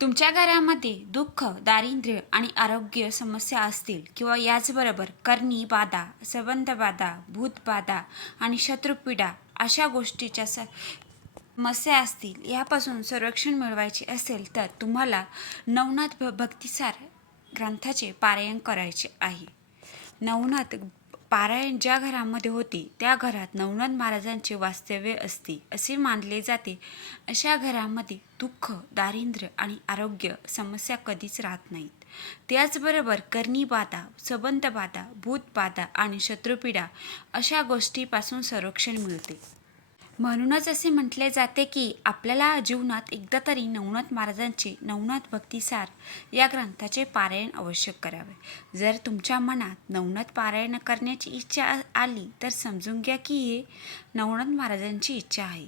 तुमच्या घरामध्ये दुःख दारिद्र्य आणि आरोग्य समस्या असतील किंवा याचबरोबर करणी बाधा संबंधबाधा भूतबाधा आणि शत्रुपीडा अशा गोष्टीच्या स समस्या असतील यापासून संरक्षण मिळवायचे असेल तर तुम्हाला नवनाथ भ भक्तिसार ग्रंथाचे पारायण करायचे आहे. नवनाथ पारायण ज्या घरामध्ये होते त्या घरात नवनाथ महाराजांचे वास्तव्य असते असे मानले जाते. अशा घरामध्ये दुःख दारिद्र्य आणि आरोग्य समस्या कधीच राहत नाहीत. त्याचबरोबर कर्णीबाधा सबंतबाधा भूतबाधा आणि शत्रुपीडा अशा गोष्टीपासून संरक्षण मिळते. म्हणूनच असे म्हटले जाते की आपल्याला जीवनात एकदा तरी नवनाथ महाराजांचे नवनाथ भक्तिसार या ग्रंथाचे पारायण आवश्यक करावे. जर तुमच्या मनात नवनाथ पारायण करण्याची इच्छा आली तर समजून घ्या की हे नवनाथ महाराजांची इच्छा आहे.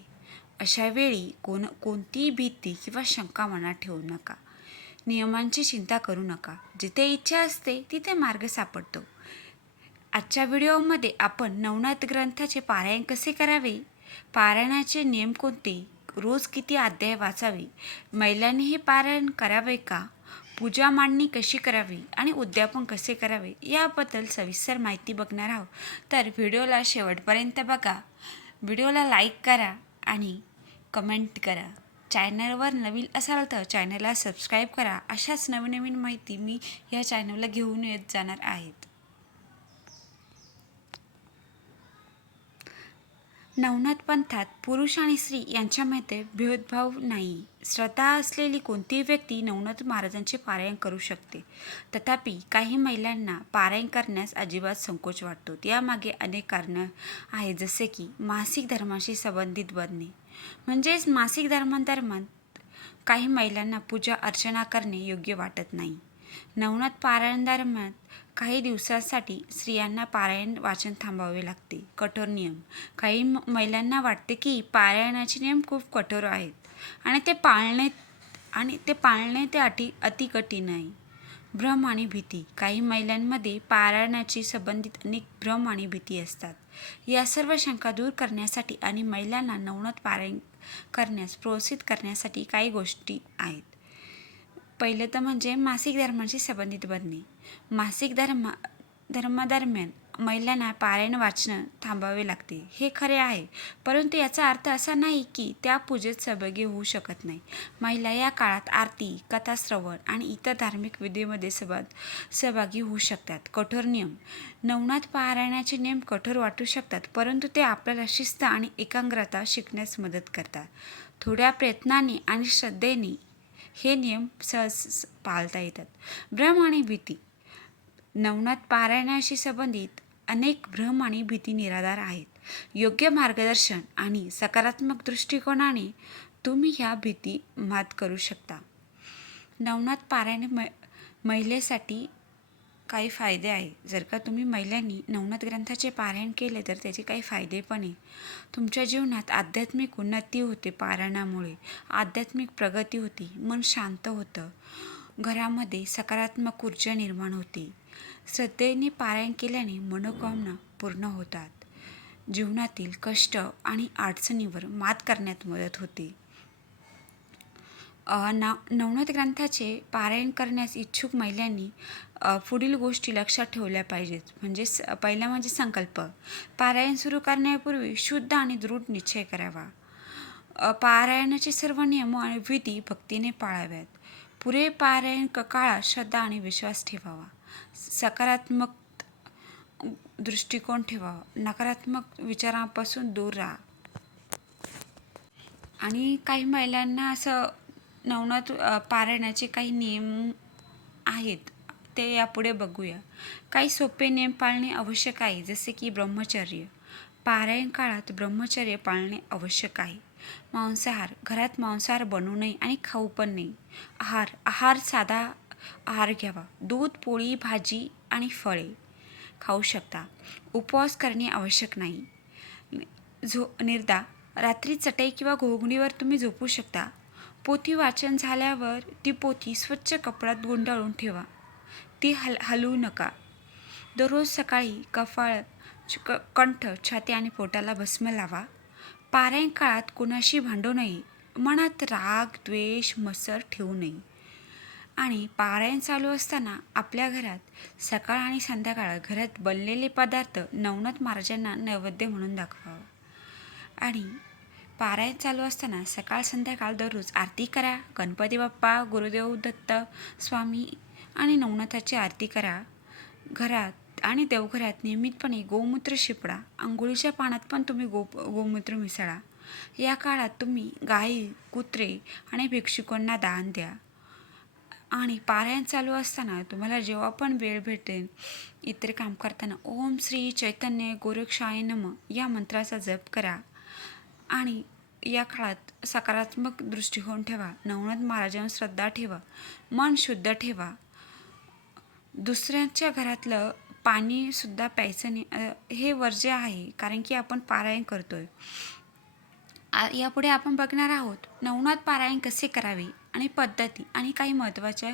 अशावेळी कोण कोणतीही भीती किंवा शंका मनात ठेवू नका. नियमांची चिंता करू नका. जिथे इच्छा असते तिथे मार्ग सापडतो. आजच्या व्हिडिओमध्ये आपण नवनाथ ग्रंथाचे पारायण कसे करावे? पारायणाचे नियम कोणते? रोज किती अध्याय वाचावे? महिलांनी हे पारायण करावे का? पूजा मांडणी कशी करावी? आणि उद्यापन कसे करावे? याबद्दल सविस्तर माहिती बघणार आहोत. तर व्हिडिओला शेवटपर्यंत बघा. व्हिडिओला लाईक करा आणि कमेंट करा. चॅनलवर नवीन असाल तर चॅनलला सबस्क्राईब करा. अशाच नवीन नवीन माहिती मी या चॅनलला घेऊन येत जाणार आहेत. नवनाथ पंथात पुरुष आणि स्त्री यांच्यामध्ये भेदभाव नाही. श्रद्धा असलेली कोणतीही व्यक्ती नवनाथ महाराजांचे पारायण करू शकते. तथापि काही महिलांना पारायण करण्यास अजिबात संकोच वाटतो. यामागे अनेक कारणं आहेत जसे की मासिक धर्माशी संबंधित बनणे. म्हणजेच मासिक धर्मांदरम्यान काही महिलांना पूजा अर्चना करणे योग्य वाटत नाही. नवनाथ पारायण दरम्यान काही दिवसांसाठी स्त्रियांना पारायण वाचन थांबावे लागते. कठोर नियम. काही म- महिलांना वाटते की पारायणाचे नियम खूप कठोर आहेत आणि ते पाळणे आणि ते पाळणे ते अटी अति कठीण आहे. भ्रम आणि भीती. काही महिलांमध्ये पारायणाची संबंधित अनेक भ्रम आणि भीती असतात. या सर्व शंका दूर करण्यासाठी आणि महिलांना नवनाथ पारायण करण्यास प्रोत्साहित करण्यासाठी काही गोष्टी आहेत. पहिलं तर म्हणजे मासिक धर्माशी संबंधित बनणे. मासिक धर्म धर्मादरम्यान महिलांना पारायण वाचणं थांबावे लागते. हे खरे आहे. परंतु याचा अर्थ असा नाही की त्या पूजेत सहभागी होऊ शकत नाही. महिला या काळात आरती कथाश्रवण आणि इतर धार्मिक विधीमध्ये सहभाग सहभागी होऊ शकतात. कठोर नियम. नवनाथ पारायणाचे नियम कठोर वाटू शकतात परंतु ते आपल्याला शिस्त आणि एकाग्रता शिकण्यास मदत करतात. थोड्या प्रयत्नाने आणि श्रद्धेने हे नियम सहज पाळता येतात. भ्रम आणि भीती. नवनाथ पारायणाशी संबंधित अनेक भ्रम आणि भीती निराधार आहेत. योग्य मार्गदर्शन आणि सकारात्मक दृष्टिकोनाने तुम्ही ह्या भीती मात करू शकता. नवनाथ पारायण म महिलेसाठी काही फायदे आहे. जर का तुम्ही महिलांनी नवनाथ ग्रंथाचे पारायण केले तर त्याचे काही फायदे पण आहे. तुमच्या जीवनात आध्यात्मिक उन्नती होते पारायणामुळे. आध्यात्मिक प्रगती होती. मन शांत होतं. घरामध्ये सकारात्मक ऊर्जा निर्माण होते. श्रद्धेने पारायण केल्याने मनोकामना पूर्ण होतात. जीवनातील कष्ट आणि अडचणीवर मात करण्यात मदत होते. नाव नवनाथ ग्रंथाचे पारायण करण्यास इच्छुक महिलांनी पुढील गोष्टी लक्षात ठेवल्या पाहिजेत. म्हणजे स पहिला म्हणजे संकल्प. पारायण सुरू करण्यापूर्वी शुद्ध आणि दृढ निश्चय करावा. पारायणाचे सर्व नियम आणि विधी भक्तीने पाळाव्यात. पुरे पारायण क काळात श्रद्धा आणि विश्वास ठेवावा. सकारात्मक दृष्टिकोन ठेवावा. नकारात्मक विचारांपासून दूर राहा. आणि काही महिलांना असं नवनाथ पारायणाचे काही नियम आहेत ते यापुढे बघूया. काही सोपे नियम पाळणे आवश्यक आहे जसे की ब्रह्मचर्य. पारायण काळात ब्रह्मचर्य पाळणे आवश्यक आहे. मांसाहार घरात मांसाहार बनवू नये आणि खाऊ पण नाही आहार आहार साधा आहार घ्यावा. दूध पोळी भाजी आणि फळे खाऊ शकता. उपवास करणे आवश्यक नाही. झो निर्दा रात्री चटई किंवा घोगणीवर तुम्ही झोपू शकता. पोथी वाचन झाल्यावर ती पोथी स्वच्छ कपड्यात गुंडाळून ठेवा. ती हल हलवू नका. दररोज सकाळी कफाळ क- कंठ छाती आणि पोटाला भस्म लावा. पारायण काळात कोणाशी भांडू नये. मनात राग द्वेष मसर ठेवू नये. आणि पारायण चालू असताना आपल्या घरात सकाळ आणि संध्याकाळ घरात बनलेले पदार्थ नवनाथ महाराजांना नैवेद्य म्हणून दाखवावा. आणि पारायण चालू असताना सकाळ संध्याकाळ दररोज आरती करा. गणपती बाप्पा गुरुदेव दत्त स्वामी आणि नवनाथाची आरती करा. घरात आणि देवघरात नियमितपणे गोमूत्र शिपडा. आंघोळीच्या पाण्यात पण तुम्ही गो गोमूत्र मिसळा. या काळात तुम्ही गायी कुत्रे आणि भिक्षुकांना दान द्या. आणि पारायण चालू असताना तुम्हाला जेव्हा पण वेळ भेटेल इतर काम करताना ओम श्री चैतन्य गोरक्षाय नम या मंत्राचा जप करा. आणि या काळात सकारात्मक दृष्टिकोन ठेवा. नवनाथ महाराजांवर श्रद्धा ठेवा. मन शुद्ध ठेवा. दुसऱ्यांच्या घरातलं पाणीसुद्धा प्यायचं नाही हे वर्ज्य आहे कारण की आपण पारायण करतोय. आहे यापुढे आपण बघणार आहोत नवनाथ पारायण कसे करावे आणि पद्धती आणि काही महत्त्वाचे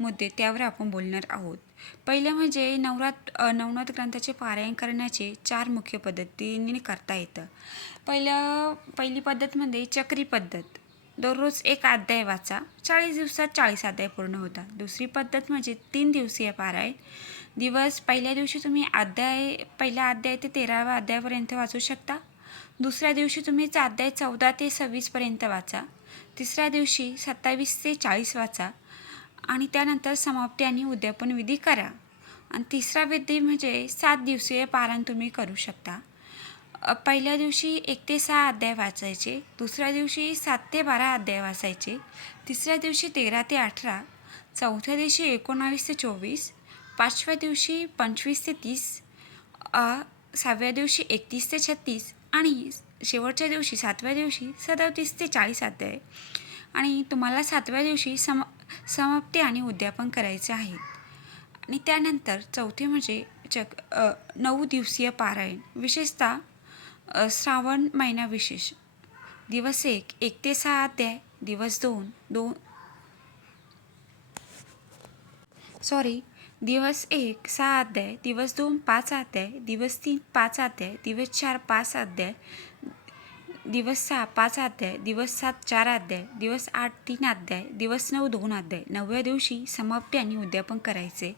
मुद्दे त्यावर आपण बोलणार आहोत. पहिलं म्हणजे नवरात नवनाथ ग्रंथाचे पारायण करण्याचे चार मुख्य पद्धतीने करता येतं. पहिलं पहिली पद्धत म्हणजे चक्री पद्धत. दररोज एक अध्याय वाचा चाळीस दिवसात चाळीस अध्याय पूर्ण होतात. दुसरी पद्धत म्हणजे तीन दिवसीय पारायण. दिवस पहिल्या दिवशी तुम्ही अध्याय पहिला अध्याय ते तेराव्या अध्यायापर्यंत वाचू शकता. दुसऱ्या दिवशी तुम्ही अध्याय चौदा ते सव्वीसपर्यंत वाचा. तिसऱ्या दिवशी सत्तावीस ते चाळीस वाचा. आणि त्यानंतर समाप्ती आणि उद्यापन विधी करा. आणि तिसरा विधी म्हणजे सात दिवसीय पारायण तुम्ही करू शकता. पहिल्या दिवशी एक ते सहा अध्याय वाचायचे दुसऱ्या दिवशी सात ते बारा अध्याय वाचायचे तिसऱ्या दिवशी तेरा ते अठरा चौथ्या दिवशी एकोणावीस ते चोवीस पाचव्या दिवशी पंचवीस ते तीस सहाव्या दिवशी एकतीस ते छत्तीस आणि शेवटच्या दिवशी सातव्या दिवशी सदतीस ते चाळीस अध्याय. आणि तुम्हाला सातव्या दिवशी सम समाप्ती आणि उद्यापन करायचे आहेत आणि त्यानंतर चौथे म्हणजे चक नऊ दिवसीय पारायण. विशेषतः श्रावण महिना विशेष. दिवस एक एक ते सहा अध्याय दिवस दोन दोन सॉरी दिवस एक सहा अध्याय दिवस दोन पाच अध्याय दिवस तीन पाच अध्याय दिवस चार पाच अध्याय दिवस सहा पाच अध्याय दिवस सात चार अध्याय दिवस आठ तीन अध्याय दिवस नऊ दोन अध्याय नवव्या दिवशी समाप्ती आणि उद्यापन करायचे.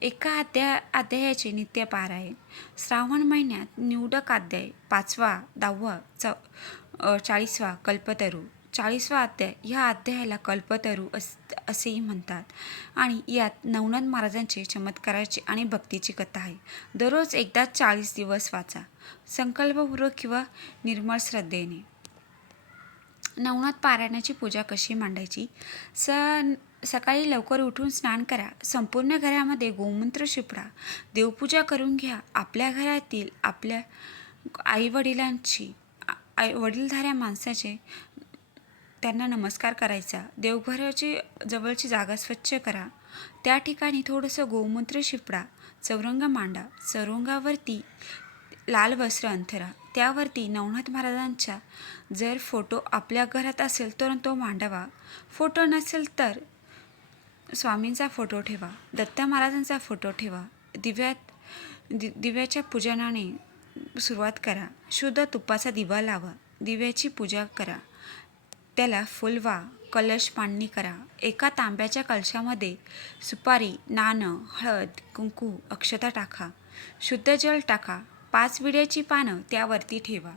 एका अध्याय अध्यायाचे नित्य पारायण श्रावण महिन्यात निवडक अध्याय पाचवा दहावा च चाळीसवा कल्पतरू. चाळीसवा अध्याय ह्या अध्यायाला कल्पतरू अस असेही म्हणतात. आणि यात नवनाथ महाराजांचे चमत्काराची आणि भक्तीची कथा आहे. दररोज एकदा चाळीस दिवस वाचा. संकल्पपूर्वक किंवा निर्मळ श्रद्धेने. नवनाथ पारायणाची पूजा कशी मांडायची? स सकाळी लवकर उठून स्नान करा. संपूर्ण घरामध्ये गोमूत्र शिपडा देवपूजा करून घ्या. आपल्या घरातील आपल्या आईवडिलांची आई वडीलधाऱ्या माणसाचे त्यांना नमस्कार करायचा. देवघराची जवळची जागा स्वच्छ करा. त्या ठिकाणी थोडंसं गोमूत्र शिपडा चौरंग मांडा चौरंगावरती लाल वस्त्र अंथरा त्यावरती नवनाथ महाराजांचा जर फोटो आपल्या घरात असेल तर तो मांडावा. फोटो नसेल तर स्वामींचा फोटो ठेवा दत्त महाराजांचा फोटो ठेवा. दिव्यात दि दिव्याच्या पूजनाने सुरुवात करा. शुद्ध तुपाचा दिवा लावा. दिव्याची पूजा करा. त्याला फुलवा कलश मांडणी करा. एका तांब्याच्या कलशामध्ये सुपारी नाणं हळद कुंकू अक्षता टाका. शुद्ध जल टाका. पाच विड्याची पानं त्यावरती ठेवा.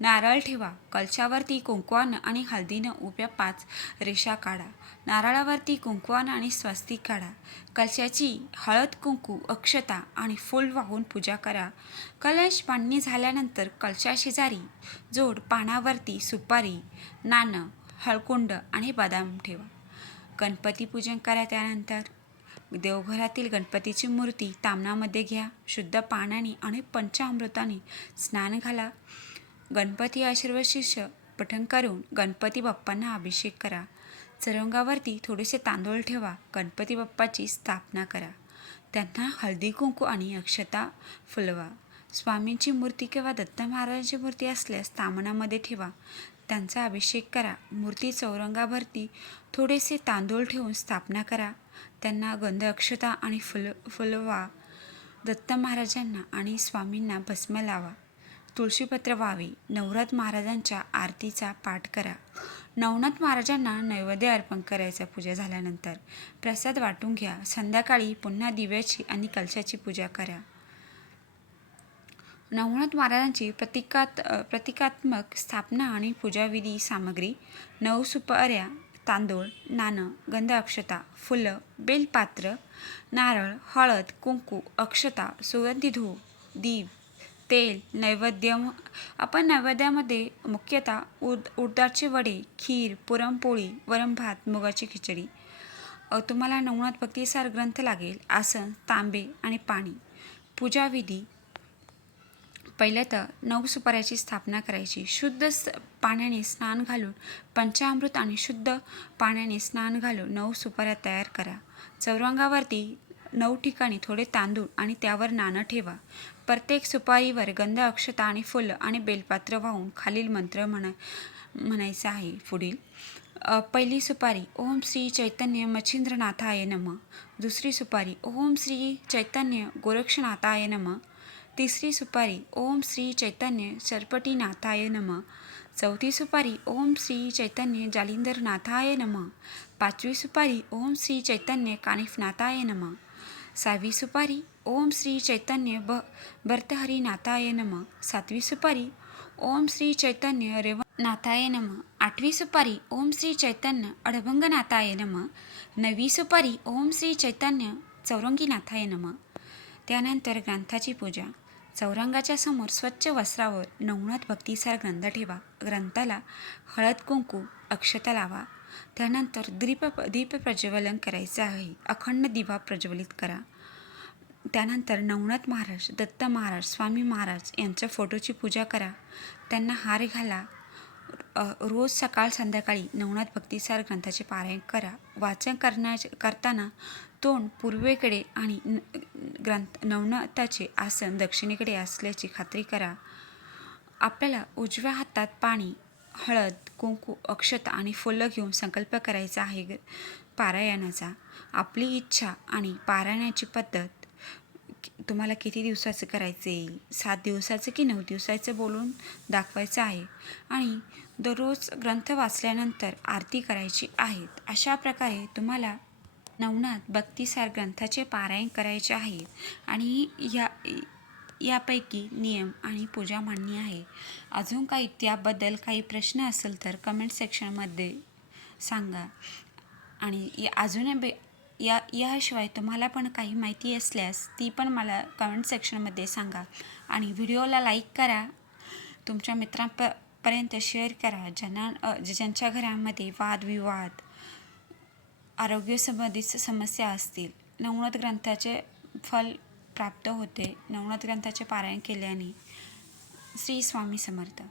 नारळ ठेवा. कलशावरती कुंकवानं आणि हळदीनं उभ्या पाच रेषा काढा. नारळावरती कुंकवानं आणि स्वस्तिक काढा. कलशाची हळद कुंकू अक्षता आणि फूल वाहून पूजा करा. कलश पाणी झाल्यानंतर कलशाशेजारी जोड पानावरती सुपारी नाणं हळकुंड आणि बदाम ठेवा. गणपती पूजन करा त्यानंतर. देवघरातील गणपतीची मूर्ती तामणामध्ये घ्या. शुद्ध पाण्याने आणि पंचामृताने स्नान घाला. गणपती आशीर्वाद शिष्य पठण करून गणपती बाप्पांना अभिषेक करा. चरंगावरती थोडेसे तांदूळ ठेवा. गणपती बाप्पाची स्थापना करा. त्यांना हळदी कुंकू आणि अक्षता फुलवा. स्वामींची मूर्ती किंवा दत्त महाराजांची मूर्ती असल्यास तामणामध्ये ठेवा. त्यांचा अभिषेक करा. मूर्ती चौरंगाभरती थोडेसे तांदूळ ठेवून स्थापना करा. त्यांना गंध अक्षता आणि फुल फुलवा दत्त महाराजांना आणि स्वामींना भस्म लावा. तुळशीपत्र व्हावे नवनाथ महाराजांच्या आरतीचा पाठ करा. नवनाथ महाराजांना नैवेद्य अर्पण करायचा पूजा झाल्यानंतर प्रसाद वाटून घ्या. संध्याकाळी पुन्हा दिव्याची आणि कलशाची पूजा करा. नवनाथ महाराजांची प्रतिकात प्रतिकात्मक स्थापना आणि पूजाविधी सामग्री नऊ सुपाऱ्या तांदूळ नाणं गंध अक्षता फुलं बेलपात्र नारळ हळद कुंकू अक्षता सुगंधी धूप दीप तेल नैवेद्य आपण नैवेद्यामध्ये मुख्यतः उद उडदाचे वडे खीर पुरणपोळी वरणभात मुगाची खिचडी. तुम्हाला नवनाथ भक्तिसार ग्रंथ लागेल आसन तांबे आणि पाणी. पूजाविधी पहिलं तर नऊ सुपाऱ्याची स्थापना करायची. शुद्ध पाण्याने स्नान घालून पंचामृत आणि शुद्ध पाण्याने स्नान घालून नऊ सुपाऱ्या तयार करा. चौरंगावरती नऊ ठिकाणी थोडे तांदूळ आणि त्यावर नाणं ठेवा. प्रत्येक सुपारीवर गंध अक्षता आणि फुलं आणि बेलपात्र वाहून खालील मंत्र म्हणा म्हणायचा आहे. पुढील. पहिली सुपारी ओम श्री चैतन्य मच्छिंद्रनाथाय नम. दुसरी सुपारी ओम श्री चैतन्य गोरक्षनाथाय नम. तिसरी सुपारी ओम श्री चैतन्य चरपटीनाथाय नम। चौथी सुपारी ओम श्री चैतन्य जालिंदरनाथाय नम। पाचवी सुपारी ओम श्री चैतन्य कानिफनाथाय नम। सहावी सुपारी ओम श्री चैतन्य ब भर्तहरीनाथाय नम। सातवी सुपारी ओम श्री चैतन्य रेवनाथाय नम। आठवी सुपारी ओम श्री चैतन्य अडभंगनाथाय नम। नववी सुपारी ओम श्री चैतन्य चौरंगीनाथाय नम। त्यानंतर ग्रंथाची पूजा। चौरंगाच्या समोर स्वच्छ वस्त्रावर नवनाथ भक्तिसार ग्रंथ ठेवा. ग्रंथाला हळद कुंकू अक्षता लावा. त्यानंतर दीप दीप प्रज्वलन करायचं आहे. अखंड दिवा प्रज्वलित करा. त्यानंतर नवनाथ महाराज दत्त महाराज स्वामी महाराज यांच्या फोटोची पूजा करा. त्यांना हार घाला. रोज सकाळ संध्याकाळी नवनाथ भक्तिसार ग्रंथाचे पारायण करा. वाचन करण्या करताना तोंड पूर्वेकडे आणि न- ग्रंथ नवनाथाचे आसन दक्षिणेकडे असल्याची खात्री करा. आपल्याला उजव्या हातात पाणी हळद कुंकू अक्षता आणि फुलं घेऊन संकल्प करायचा आहे. ग- पारायणाचा. आपली इच्छा आणि पारायणाची पद्धत तुम्हाला किती दिवसाचं करायचं आहे सात दिवसाचं की नऊ दिवसाचं बोलून दाखवायचं आहे. आणि दररोज ग्रंथ वाचल्यानंतर आरती करायची आहेत अशा प्रकारे तुम्हाला नवनाथ भक्तिसार ग्रंथाचे पारायण करायचे आहे. आणि या यापैकी नियम आणि पूजा मांडणी आहे. अजून काही त्याबद्दल काही प्रश्न असेल तर कमेंट सेक्शनमध्ये सांगा. आणि या अजून बे या याशिवाय तुम्हाला पण काही माहिती असल्यास ती पण मला कमेंट सेक्शनमध्ये सांगा. आणि व्हिडिओला लाईक करा. तुमच्या मित्रांपर्यंत शेअर करा. ज्यांना ज्यांच्या घरामध्ये वादविवाद आरोग्यसंबंधित समस्या असतील. नवनाथ ग्रंथाचे फल प्राप्त होते. नवनाथ ग्रंथाचे पारायण केल्याने श्री स्वामी समर्थ.